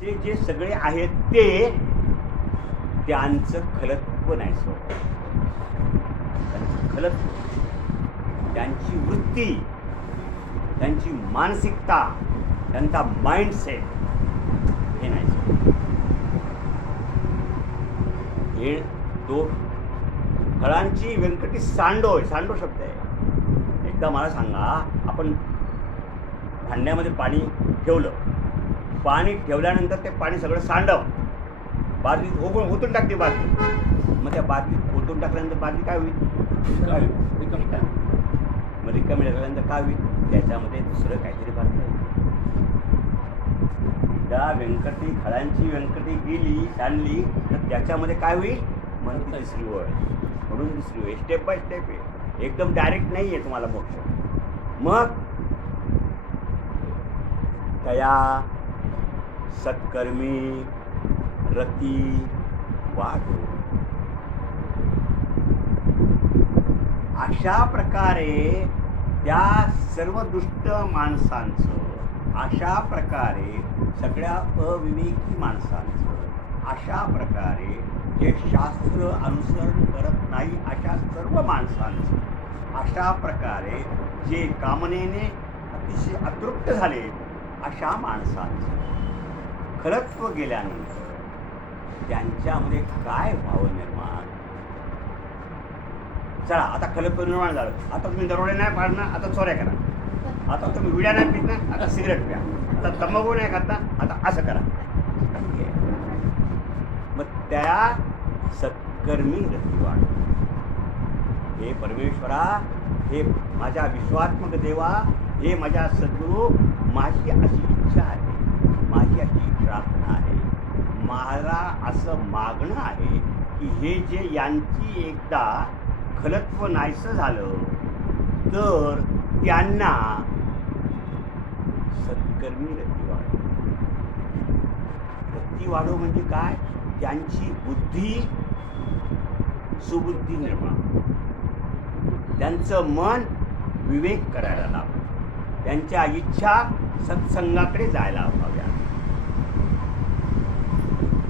ते जे सगळे आहेत ते त्यांचं खलत्व नाही सो त्यांचं खलत्व त्यांची वृत्ती त्यांची मानसिकता त्यांचा माइंडसेट हे नाही सो हे तो फळांची व्यंकटी सांडो आहे सांडो शब्द आहे. एकदा मला सांगा आपण भांड्यामध्ये पाणी ठेवलं पाणी ठेवल्यानंतर ते पाणी सगळं सांडव. बादलीत ओघून ओतून टाकते बादली. मग त्या बादलीत ओतून टाकल्यानंतर बादली काय होईल? काय होईल. मग रिकामी टाकल्यानंतर काय होईल? त्याच्यामध्ये दुसरं काहीतरी भरता येईल त्या व्यंकटी खळांची व्यंकटी गेली सांडली तर त्याच्यामध्ये काय होईल? म्हणून दुसरी ओळ. म्हणून दुसरी ओळ. स्टेप बाय स्टेप आहे. एकदम डायरेक्ट नाही आहे तुम्हाला मोक्ष. मग तया सत्कर्मी रती वागो अशा प्रकारे त्या सर्व दुष्ट माणसांचं अशा प्रकारे सगळ्या अविवेकी माणसांचं अशा प्रकारे जे शास्त्र अनुसरण करत नाही अशा सर्व माणसांचं अशा प्रकारे जे कामनेने अतिशय अतृप्त झाले अशा माणसांचं. खरत्व गेल्यानंतर त्यांच्यामध्ये काय भाव निर्माण? चला आता खलत्व निर्माण झालं. आता तुम्ही दरोडे नाही पाडणार आता चोऱ्या करा. आता तुम्ही विड्या नाही पित आता सिगरेट प्या. आता तंबाखू नाही खाता आता असं करा. मग त्या सत्कर्मी गती वाढ हे परमेश्वरा हे माझ्या विश्वात्मक देवा हे माझ्या सद्गुरू माझी अशी इच्छा आहे माझी अशी प्रार्थना आहे मला असं मागणं आहे की हे जे यांची एकदा खलत्व नाहीसं झालं तर त्यांना सत्कर्मी रती वाढो रती वाढो म्हणजे काय? त्यांची बुद्धी सुबुद्धी निर्माण त्यांचं मन विवेक करायला लावं त्यांच्या इच्छा सत्संगाकडे जायला हव्या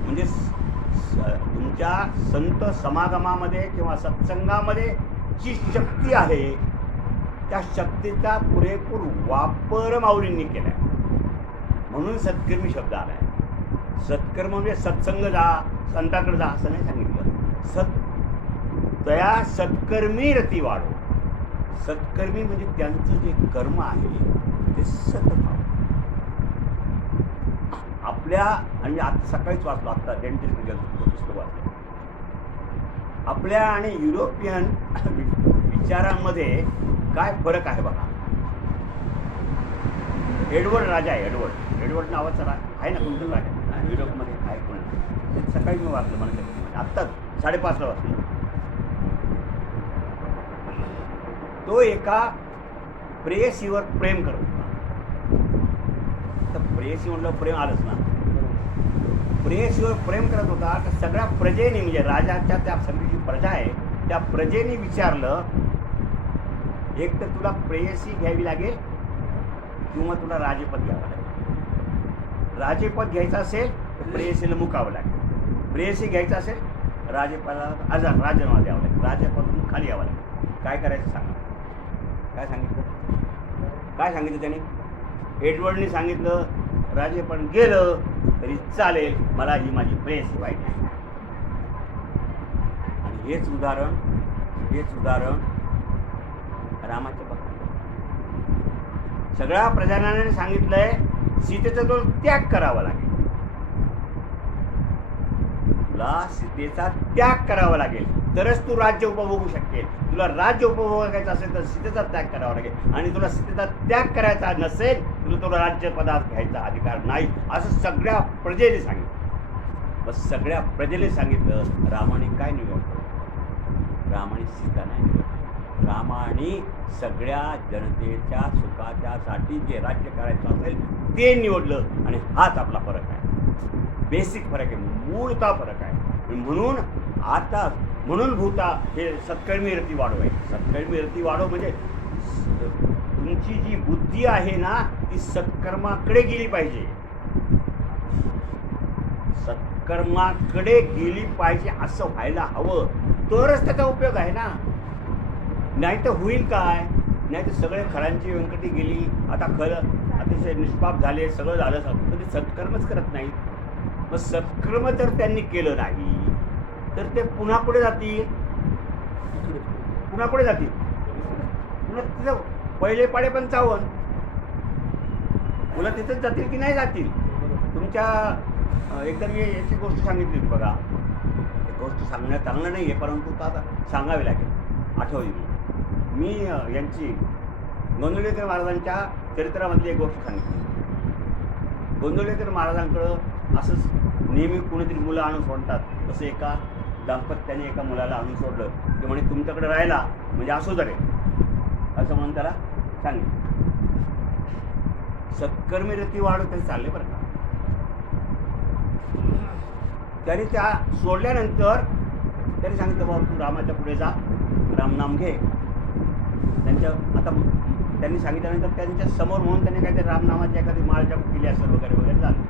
म्हणजे स- स- तुमच्या संत समागमामध्ये किंवा सत्संगामध्ये जी शक्ती आहे त्या शक्तीचा पुरेपूर वापर माऊलींनी केला म्हणून सत्कर्मी शब्द आला आहे सत्कर्म म्हणजे सत्संग जा संताकडे जा असं नाही सांगितलं. सत तया सत्कर्मी रती वाढो. सत्कर्मी म्हणजे त्यांचं जे कर्म आहे ते सतत आपल्या आणि मी आता सकाळीच वाचलो आत्ता डेंटिस्ट पुस्तक वाचलं आपल्या आणि युरोपियन विचारांमध्ये काय फरक आहे बघा? एडवर्ड राजा आहे एडवर्ड. एडवर्ड नावाचा रा आहे ना कोणतं राजा? युरोपमध्ये. आहे कोण ते सकाळी मी वाचलं मला आत्ताच साडेपाचला वाचलं तो एका प्रेयसीवर प्रेम करत होता. तर प्रेयसी म्हणलं प्रेम आलंच ना. प्रेयसीवर प्रेम करत होता तर सगळ्या प्रजेने म्हणजे राजाच्या त्या सगळी जी प्रजा आहे त्या प्रजेने विचारलं एक तर तुला प्रेयसी घ्यावी लागेल किंवा तुला राजेपद घ्यावं लागेल. राजेपद घ्यायचं असेल तर प्रेयसीला मुकावं लागेल. प्रेयसी घ्यायचं असेल राजेपदाला आजार राजीनामा द्यावा लागेल. राजेपदातून खाली यावं लागेल. काय करायचं सांगा? काय सांगितलं? काय सांगितलं त्याने? एडवर्डने सांगितलं राजे पण गेलं तरी चालेल मला ही माझी प्रेस पाहिजे आणि हेच उदाहरण हेच उदाहरण रामाच्या बाबतीत. सगळ्या प्रजाजनाने सांगितलंय सीतेचा तो त्याग करावा लागेल. तुला सीतेचा त्याग करावा लागेल. तरच तू राज्य उपभोगू शकेल. तुला राज्य उपभोगायचं असेल तर सीतेचा त्याग करावा लागेल. आणि तुला सीतेचा त्याग करायचा नसेल तुला तुला राज्यपदात घ्यायचा अधिकार नाही असं सगळ्या प्रजेने सांगितलं. मग सगळ्या प्रजेने सांगितलं रामाने काय निवडलं? रामाने सीता नाही निवडलं. रामाने सगळ्या जनतेच्या सुखाच्यासाठी जे राज्य करायचं असेल ते निवडलं आणि हाच आपला फरक आहे. बेसिक फरक आहे मूळता फरक आहे. म्हणून आता म्हणून भूता हे सत्कर्मी रती वाढव आहे. सत्कर्मी रती वाढव म्हणजे तुमची जी बुद्धी आहे ना ती सत्कर्माकडे गेली पाहिजे. सत्कर्माकडे गेली पाहिजे असं व्हायला हवं. तरच त्याचा उपयोग आहे ना. नाही तर होईल काय? नाही तर सगळे खरांची व्यंकटी गेली. आता खरं अतिशय निष्पाप झाले सगळं झालं सगळं पण ते सत्कर्मच करत नाही मग सत्कर्म जर त्यांनी केलं नाही तर ते पुन्हा पुढे जातील? पुन्हा पुढे जातील? पुन्हा तिथं पहिले पाडे पण मुलं तिथंच जातील की नाही जातील? तुमच्या एकदा मी याची गोष्ट सांगितली होती बघा. एक गोष्ट सांगण्यात चांगलं नाही आहे परंतु तर आता सांगावी लागेल. आठवली मी. मी यांची गोंदवलेकर महाराजांच्या चरित्रामधली एक गोष्ट सांगितली गोंदवलेकर महाराजांकडं असंच नेहमी कुणीतरी मुलं आणून सोडतात. तसं एका दाम्पत्याने एका मुलाला आणून सोडलं ते म्हणे तुमच्याकडे राहिला. म्हणजे असो जरे असं म्हणून त्याला सांगितलं सत्कर्मी रती वाढ चालले बरं का. त्याने त्या सोडल्यानंतर त्याने सांगितलं बाबा तू रामाच्या पुढे जा रामनाम घे. त्यांच्या आता त्यांनी सांगितल्यानंतर त्यांच्यासमोर म्हणून त्यांनी काहीतरी रामनामाची एखादी माळ जप केली असेल वगैरे वगैरे झालं.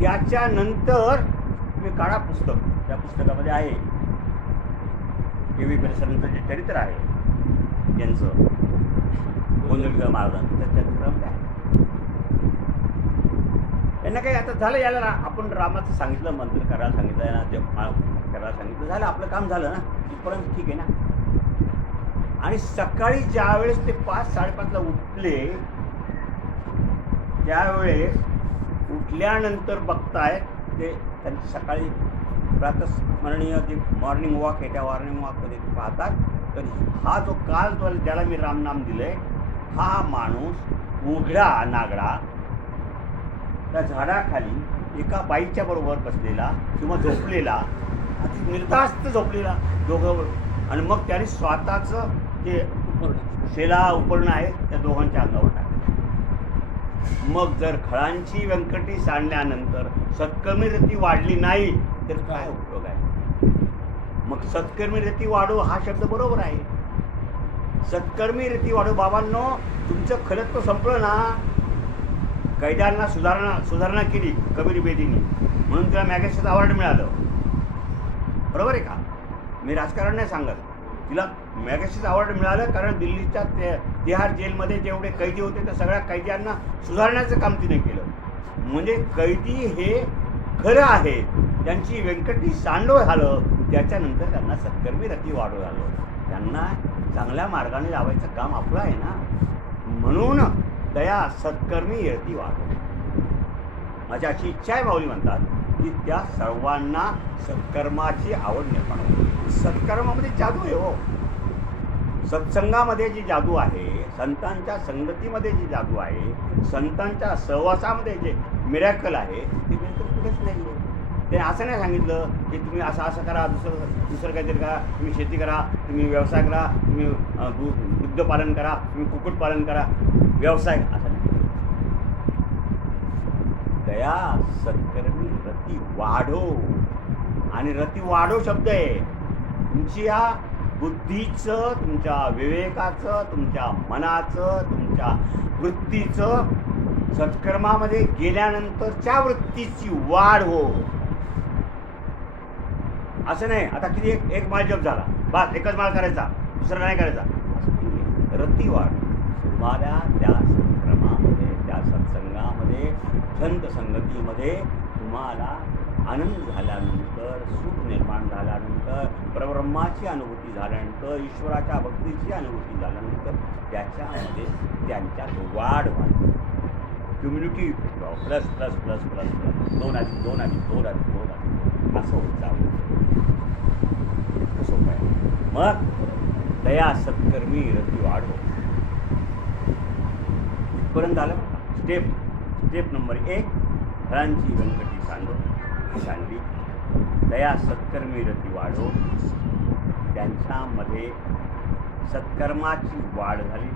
त्याच्यानंतर तुम्ही काढा पुस्तक. त्या पुस्तकामध्ये आहे. के व्ही पेरसरांचं जे चरित्र आहे. यांचं. गोंधळकर महाराजांचं त्या यांना काही आता झालं याला ना? आपण रामाचं सांगितलं मंत्र करायला सांगितलं ना जप करायला सांगितलं. झालं आपलं काम झालं ना? इथपर्यंत ठीक आहे ना? आणि सकाळी ज्यावेळेस ते पाच साडेपाचला उठले त्यावेळेस उठल्यानंतर बघताय ते त्यांची सकाळी प्रातस्मरणीय जे मॉर्निंग वॉक आहे त्या मॉर्निंग वॉकमध्ये ते पाहतात. तर हा जो काल जो ज्याला मी रामनाम दिलंय हा माणूस उघडा नागडा त्या झाडाखाली एका बाईच्या बरोबर बसलेला किंवा झोपलेला अति निर्धास्त झोपलेला दोघं. आणि मग त्याने स्वतःचं ते शेला उपरणं आहे त्या दोघांच्या अंगावर टाकलं. मग जर खळांची व्यंकटी सांडल्यानंतर सत्कर्मी रती वाढली नाही तर काय उपयोग आहे? मग सत्कर्मी रती वाढो हा शब्द बरोबर आहे. सत्कर्मी रीती वाढो बाबांनो तुमचं खलत्व संपलं ना? कैद्यांना सुधारणा सुधारणा केली कबीर बेदीने. म्हणून तिला मॅगॅसिन अवॉर्ड मिळालं. बरोबर आहे का? मी राजकारण नाही सांगत. तिला मॅगॅसिन अवॉर्ड मिळालं कारण दिल्लीच्या ते तिहार जेलमध्ये जेवढे कैदी होते त्या सगळ्या कैद्यांना सुधारण्याचं काम तिने केलं. म्हणजे कैदी हे खरं आहे. त्यांची व्यंकटी सांडो झालं. त्याच्यानंतर त्यांना सत्कर्मी रती वाढू झालं त्यांना चांगल्या मार्गाने लावायचं काम आपलं आहे ना म्हणून दया सत्कर्मी येती वाढ. माझी अशी इच्छा आहे माऊली म्हणतात की त्या सर्वांना सत्कर्माची आवड निर्माण होईल सत्कर्मामध्ये जादू आहे हो. सत्संगामध्ये जी जादू आहे संतांच्या संगतीमध्ये जी जादू आहे संतांच्या सहवासामध्ये जे मिरॅकल आहे ते बिलकुल कुठेच नाही आहे ते असं नाही सांगितलं की तुम्ही असं असं करा दुसरं दुसरं काहीतरी करा तुम्ही शेती करा तुम्ही व्यवसाय करा तुम्ही दु दुग्धपालन करा तुम्ही कुक्कुटपालन करा. व्यवसाय असा दया सत्कर्मी रती वाढो. आणि रती वाढो शब्द आहे. तुमची या बुद्धीचं तुमच्या विवेकाचं तुमच्या मनाचं तुमच्या वृत्तीचं सत्कर्मामध्ये गेल्यानंतरच्या वृत्तीची वाढ हो. असं नाही. आता किती एक एक माळ जप झाला. बस एकच माळ करायचा. दुसरा नाही करायचा. असं रती वाढ तुम्हाला त्या संक्रमामध्ये त्या सत्संगामध्ये संत संगतीमध्ये तुम्हाला आनंद झाल्यानंतर सुख निर्माण झाल्यानंतर परब्रह्माची अनुभूती झाल्यानंतर ईश्वराच्या भक्तीची अनुभूती झाल्यानंतर त्याच्यामध्ये त्यांच्यात वाढ वाढते. Community plus plus plus plus plus दोन अधिक दोन अधिक दोन अधिक दोन अधिक असं होत जावं इतकं सोपं आहे मग दया सत्कर्मी रती वाढो इथपर्यंत झालं स्टेप स्टेप नंबर एक फळांची व्यंकटी सांडो सांडली दया सत्कर्मी रती वाढो त्यांच्यामध्ये सत्कर्माची वाढ झाली.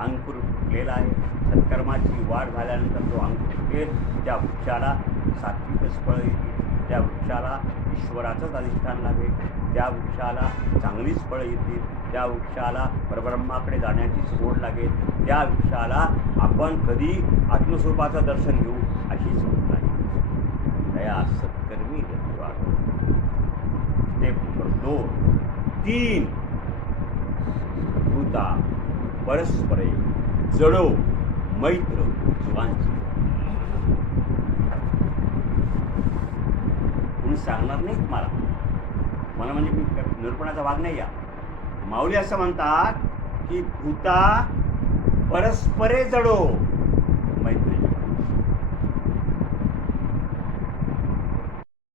अंकुर फुटलेला आहे. सत्कर्माची वाढ झाल्यानंतर तो अंकुर फुटेल. त्या वृक्षाला सात्विकच फळ येतील त्या वृक्षाला ईश्वराचंच अधिष्ठान लागेल त्या वृक्षाला चांगलीच फळं येतील त्या वृक्षाला परब्रह्माकडे जाण्याची सोड लागेल त्या वृक्षाला आपण कधी आत्मस्वरूपाचं दर्शन घेऊ अशी सोड नाही दया सत्कर्मी स्टेप तीन. भूता परस्परे जडो मैत्र जीवांची कोणी सांगणार नाही मला. मला म्हणजे मी निरपणाचा भाग नाही या. माऊली असं म्हणतात की भूता परस्परे जडो मैत्री